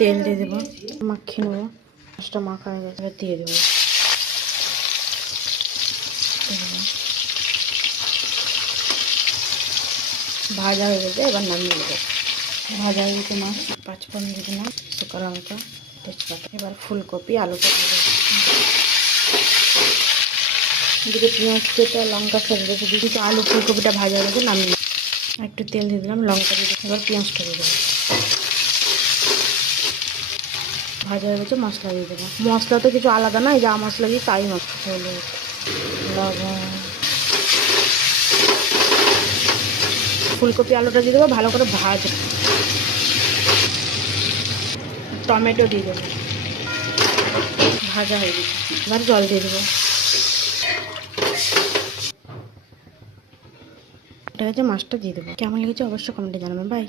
তেল দিয়ে দেবো, মাখিয়ে নেবো। মাছটা মাখা হয়ে গেছে, দিয়ে দেবো। ভাজা হয়ে গেছে, এবার নামিয়ে দেবো। ভাজা হয়ে গেছে মাছ, 5 ফোড়ন দিয়ে দিলাম, শুকনো লঙ্কা, তেজপাতা। এবার ফুলকপি আলুটা দিয়ে দেবো। এদিকে পেঁয়াজ কেটে লঙ্কা ফেলে রেখে দিয়েছি, আলু ফুলকপিটা ভাজা হয়ে গেছে, নামিয়ে একটু তেল দিয়ে দিলাম, লঙ্কা দিয়ে দিলাম, এবার পেঁয়াজটা দিয়ে দেবো। ভাজা হয়ে গেছে, মশলা দিয়ে দেবো। মশলা তো কিছু আলাদা নয়, যা মশলা দিই তাই মশলা। হলুদ, লবণ, ফুলকপি আলুটা দিয়ে দেবো, ভালো করে ভাজা। টমেটো দিয়ে দেবো, ভাজা হয়ে গেছে, এবার জল দিয়ে দেবো। এটা হচ্ছে মাছটা দিয়ে দেবো। কেমন লেগেছে অবশ্যই কমেন্টে জানাবেন। বাই।